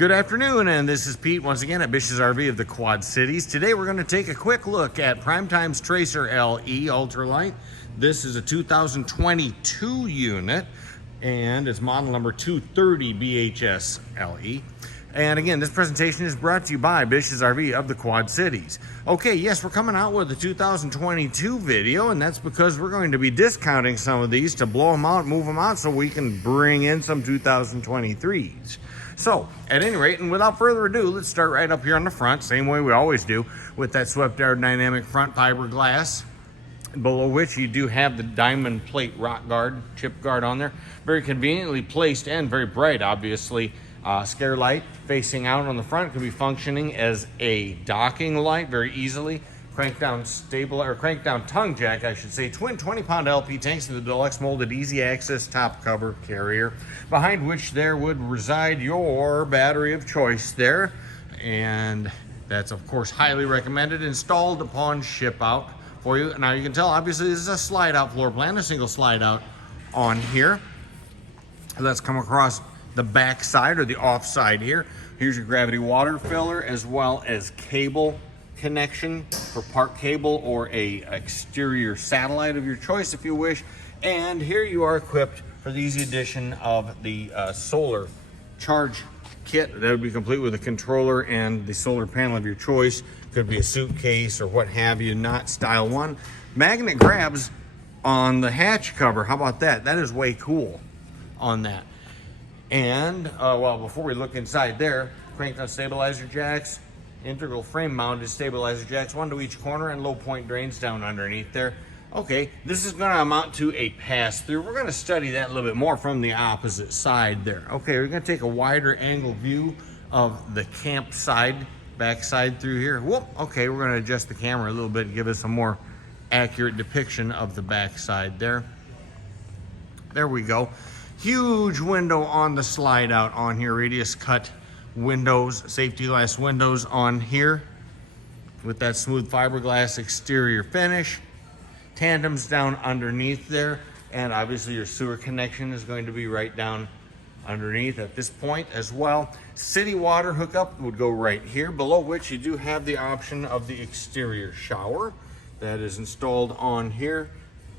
Good afternoon, and this is Pete once again at Bish's RV of the Quad Cities. Today we're going to take a quick look at Primetime's Tracer LE Ultralight. This is a 2022 unit, and it's model number 230BHSLE. And again, this presentation is brought to you by Bish's RV of the Quad Cities. Okay, yes, we're coming out with a 2022 video, and that's because we're going to be discounting some of these to blow them out, move them out, so we can bring in some 2023s. So, at any rate, and without further ado, let's start right up here on the front, same way we always do, with that swept aerodynamic front fiberglass, below which you do have the diamond plate rock guard, chip guard on there. Very conveniently placed and very bright, obviously. Scare light facing out on the front could be functioning as a docking light very easily. Crank down tongue jack, I should say. Twin 20-pound LP tanks in the deluxe molded easy access top cover carrier, behind which there would reside your battery of choice there. And that's of course highly recommended, installed upon ship out for you. Now you can tell obviously this is a slide out floor plan, a single slide out on here. Let's come across the back side or the off side here. Here's your gravity water filler as well as cable connection for park cable or a exterior satellite of your choice if you wish. And here you are equipped for the easy addition of the solar charge kit. That would be complete with a controller and the solar panel of your choice. Could be a suitcase or what have you, not style one. Magnet grabs on the hatch cover. How about that? That is way cool on that. And well, before we look inside there, crank down stabilizer jacks, integral frame mounted stabilizer jacks, one to each corner, and low point drains down underneath there. Okay, this is going to amount to a pass through. We're going to study that a little bit more from the opposite side there. Okay, we're going to take a wider angle view of the camp side, back side through here. Whoop, okay, we're going to adjust the camera a little bit and give us a more accurate depiction of the back side there. There we go. Huge window on the slide out on here, radius cut windows, safety glass windows on here with that smooth fiberglass exterior finish. Tandems down underneath there, and obviously your sewer connection is going to be right down underneath at this point as well. City water hookup would go right here, below which you do have the option of the exterior shower that is installed on here.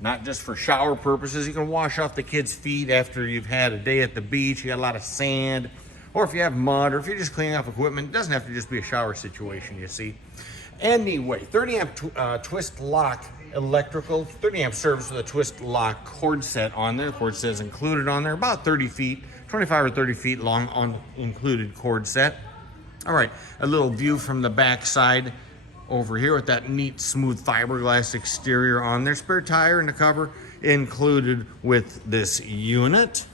Not just for shower purposes. You can wash off the kids' feet after you've had a day at the beach, you got a lot of sand, or if you have mud, or if you're just cleaning up equipment. It doesn't have to just be a shower situation, you see. Anyway, 30 amp twist lock electrical, 30 amp service with a twist lock cord set on there. The cord set is included on there, about 30 feet, 25 or 30 feet long on included cord set. All right, a little view from the back side over here with that neat smooth fiberglass exterior on there. Spare tire in the cover included with this unit.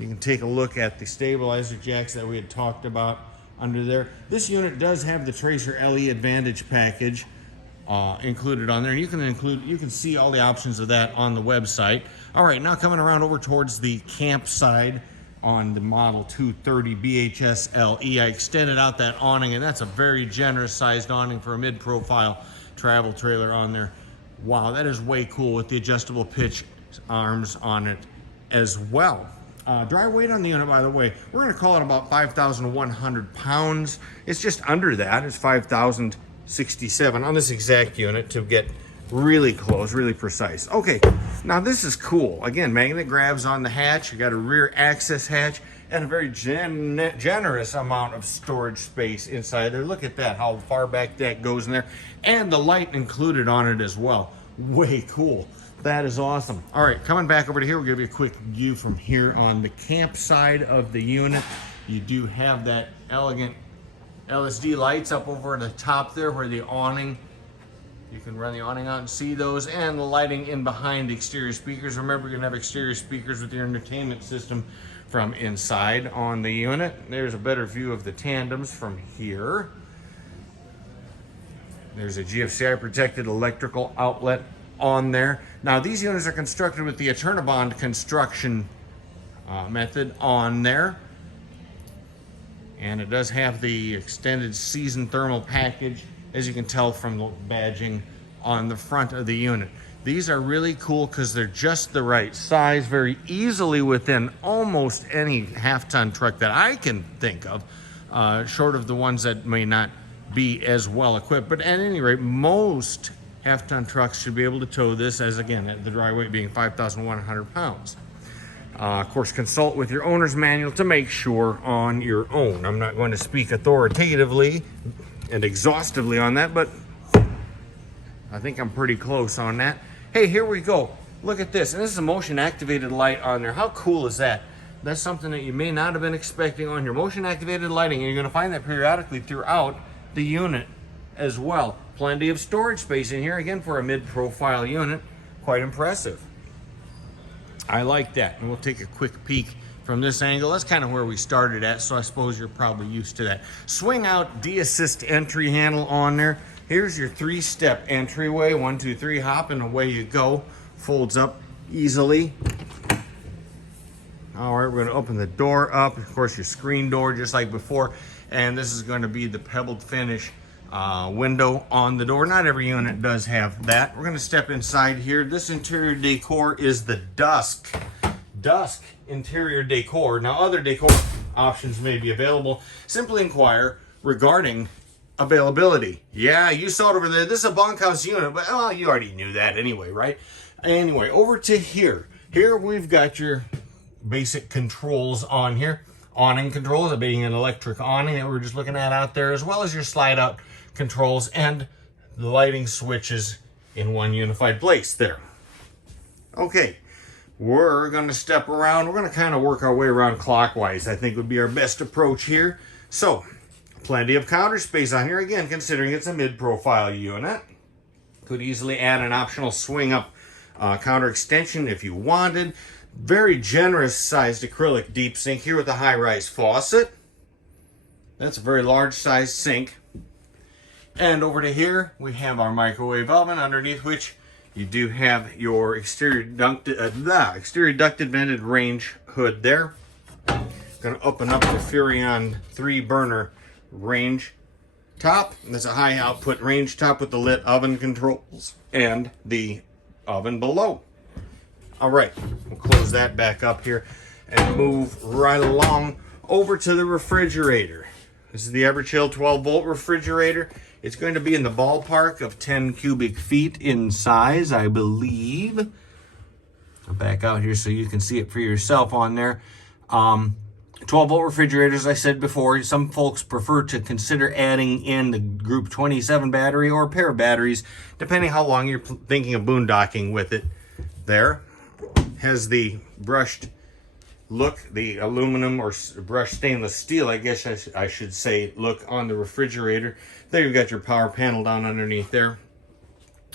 You can take a look at the stabilizer jacks that we had talked about under there. This unit does have the Tracer LE Advantage package included on there. And you can see all the options of that on the website. All right, now coming around over towards the camp side on the model 230BHSLE. I extended out that awning, and that's a very generous sized awning for a mid-profile travel trailer on there. Wow, that is way cool with the adjustable pitch arms on it as well. Dry weight on the unit, by the way, we're going to call it about 5,100 pounds. It's just under that. It's 5,067 on this exact unit to get really close, really precise. Okay, now this is cool. Again, magnet grabs on the hatch. You got a rear access hatch and a very generous amount of storage space inside there. Look at that, how far back that goes in there. And the light included on it as well. Way cool. That is awesome. All right, coming back over to here, we'll give you a quick view from here on the camp side of the unit. You do have that elegant LSD lights up over the top there where the awning, you can run the awning out and see those, and the lighting in behind the exterior speakers. Remember, you're gonna have exterior speakers with your entertainment system from inside on the unit. There's a better view of the tandems from here. There's a GFCI protected electrical outlet on there. Now these units are constructed with the Eternabond construction method on there. And it does have the extended season thermal package, as you can tell from the badging on the front of the unit. These are really cool because they're just the right size, very easily within almost any half-ton truck that I can think of. short of the ones that may not be as well equipped. But at any rate, most half-ton trucks should be able to tow this, as again, the dry weight being 5,100 pounds. Of course, consult with your owner's manual to make sure on your own. I'm not going to speak authoritatively and exhaustively on that, but I think I'm pretty close on that. Hey, here we go. Look at this. And this is a motion activated light on there. How cool is that? That's something that you may not have been expecting on your motion activated lighting, and you're going to find that periodically throughout the unit as well. Plenty of storage space in here, again, for a mid-profile unit. Quite impressive. I like that. And we'll take a quick peek from this angle. That's kind of where we started at, so I suppose you're probably used to that. Swing out de-assist entry handle on there. Here's your 3-step entryway. 1, 2, 3, hop, and away you go. Folds up easily. All right, we're going to open the door up. Of course, your screen door, just like before. And this is going to be the pebbled finish window on the door. Not every unit does have that. We're going to step inside here. This interior decor is the dusk interior decor. Now, other decor options may be available. Simply inquire regarding availability. Yeah, you saw it over there. This is a bunkhouse unit, but well, you already knew that anyway, right? Anyway, over to here. Here we've got your basic controls on here. Awning controls, it being an electric awning that we were just looking at out there, as well as your slide out controls and the lighting switches in one unified place there. Okay, we're going to step around. We're going to kind of work our way around clockwise, I think would be our best approach here. So, plenty of counter space on here. Again, considering it's a mid-profile unit. Could easily add an optional swing up counter extension if you wanted. Very generous sized acrylic deep sink here with a high-rise faucet. That's a very large sized sink. And over to here, we have our microwave oven, underneath which you do have your exterior ducted vented range hood there. Going to open up the Furrion 3-burner range top. That's a high output range top with the lit oven controls and the oven below. All right, we'll close that back up here and move right along over to the refrigerator. This is the Everchill 12-volt refrigerator. It's going to be in the ballpark of 10 cubic feet in size, I believe. I'll back out here so you can see it for yourself on there. 12-volt refrigerators, I said before, some folks prefer to consider adding in the Group 27 battery or a pair of batteries, depending how long you're thinking of boondocking with it. There has the brushed look, the aluminum or brushed stainless steel, I guess I should say, look on the refrigerator. There you've got your power panel down underneath there.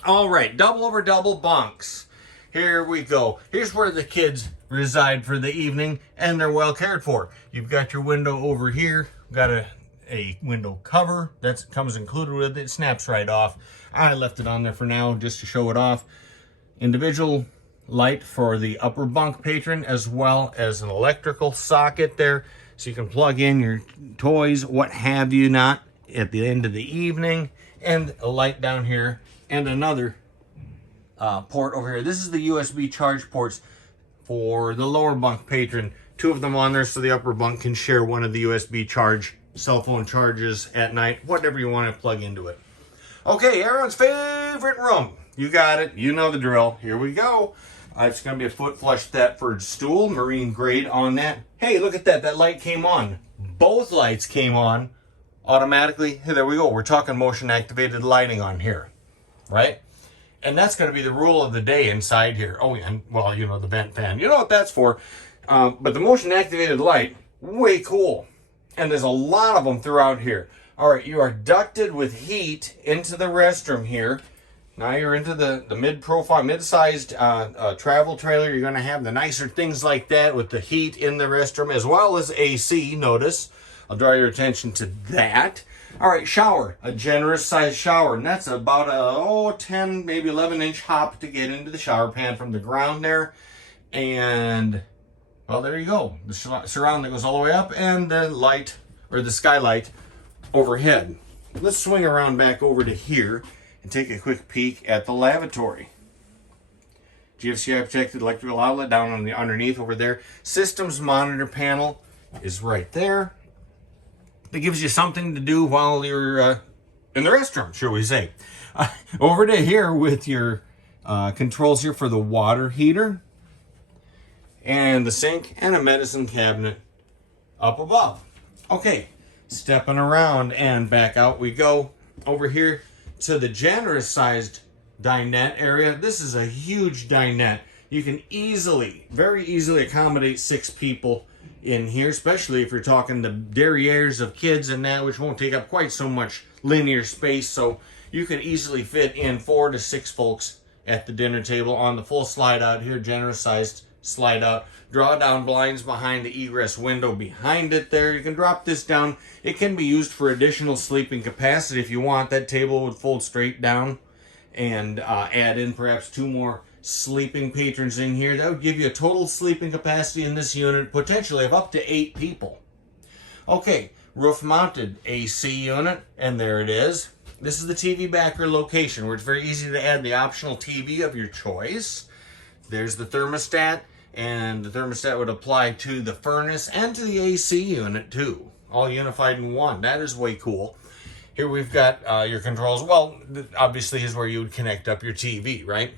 All right, double over double bunks. Here we go. Here's where the kids reside for the evening, and they're well cared for. You've got your window over here. Got a window cover that comes included with it. It snaps right off. I left it on there for now just to show it off. Individual light for the upper bunk patron, as well as an electrical socket there, so you can plug in your toys, what have you not, at the end of the evening. And a light down here, and another port over here. This is the USB charge ports for the lower bunk patron. 2 of them on there, so the upper bunk can share one of the USB charge cell phone charges at night, whatever you want to plug into it. Okay, everyone's favorite room. You got it. You know the drill. Here we go. It's going to be a foot flush Thetford stool, marine grade on that. Hey, look at that. That light came on. Both lights came on automatically. Hey, there we go. We're talking motion activated lighting on here, right? And that's going to be the rule of the day inside here. Oh, yeah, well, you know, the vent fan. You know what that's for. But the motion activated light, way cool. And there's a lot of them throughout here. All right, you are ducted with heat into the restroom here. Now you're into the mid-profile, mid-sized travel trailer. You're going to have the nicer things like that with the heat in the restroom, as well as AC, notice. I'll draw your attention to that. All right, shower, a generous sized shower, and that's about a 10, maybe 11-inch hop to get into the shower pan from the ground there. And, well, there you go. The surround that goes all the way up, and the light, or the skylight, overhead. Let's swing around back over to here and take a quick peek at the lavatory. GFCI protected electrical outlet down on the underneath over there. Systems monitor panel is right there. that gives you something to do while you're in the restroom, shall we say. Over to here with your controls here for the water heater and the sink and a medicine cabinet up above. Okay, stepping around and back out we go over here to the generous sized dinette area. This is a huge dinette. You can very easily accommodate 6 people in here, especially if you're talking the derrieres of kids and that, which won't take up quite so much linear space. So you can easily fit in 4 to 6 folks at the dinner table on the full slide out here, generous sized slide out. Draw down blinds behind the egress window behind it there. You can drop this down. It can be used for additional sleeping capacity if you want. That table would fold straight down and add in perhaps 2 more sleeping patrons in here. That would give you a total sleeping capacity in this unit potentially of up to 8 people. Okay, roof mounted AC unit, and there it is. This is the TV backer location where it's very easy to add the optional TV of your choice. There's the thermostat, and the thermostat would apply to the furnace and to the AC unit too, all unified in one. That is way cool. Here we've got your controls. Well, obviously is where you would connect up your TV, right?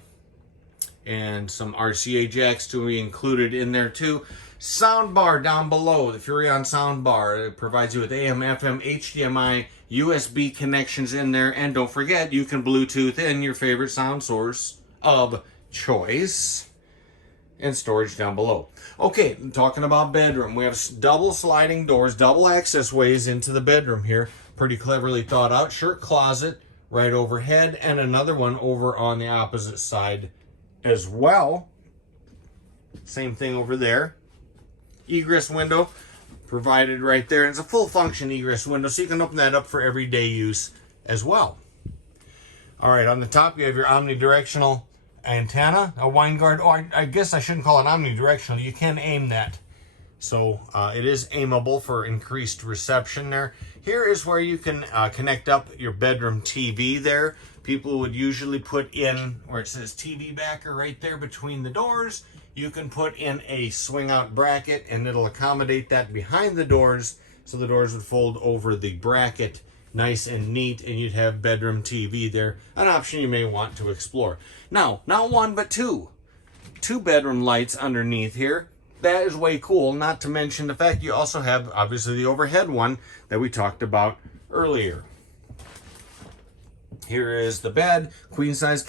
And some RCA jacks to be included in there too. Sound bar down below, the Furrion sound bar. It provides you with AM, FM, HDMI, USB connections in there. And don't forget, you can Bluetooth in your favorite sound source of choice. And storage down below. Okay, talking about bedroom. We have double sliding doors, double access ways into the bedroom here. Pretty cleverly thought out. Shirt closet right overhead, and another one over on the opposite side as well. Same thing over there. Egress window provided right there. It's a full function egress window, so you can open that up for everyday use as well. All right, on the top you have your omnidirectional antenna, a wine guard. Oh, I guess I shouldn't call it omnidirectional. You can aim that. So it is aimable for increased reception there. Here is where you can connect up your bedroom TV there. People would usually put in where it says TV backer right there between the doors. You can put in a swing out bracket and it'll accommodate that behind the doors. So the doors would fold over the bracket nice and neat, and you'd have bedroom TV there. An option you may want to explore. Now, not one, but two bedroom lights underneath here. That is way cool, not to mention the fact you also have, obviously, the overhead one that we talked about earlier. Here is the bed, queen-sized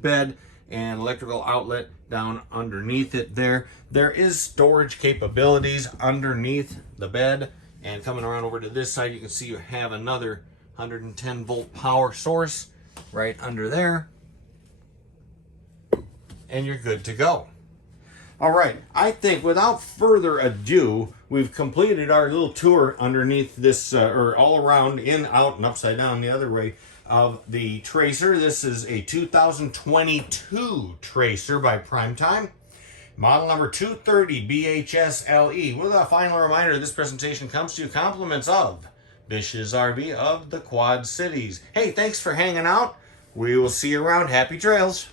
bed, and electrical outlet down underneath it there. There is storage capabilities underneath the bed. And coming around over to this side, you can see you have another 110 volt power source right under there. And you're good to go. All right, I think without further ado, we've completed our little tour underneath this, or all around, in, out, and upside down the other way of the Tracer. This is a 2022 Tracer by Primetime. Model number 230BHSLE. With a final reminder, this presentation comes to you compliments of Bish's RV of the Quad Cities. Hey, thanks for hanging out. We will see you around. Happy trails.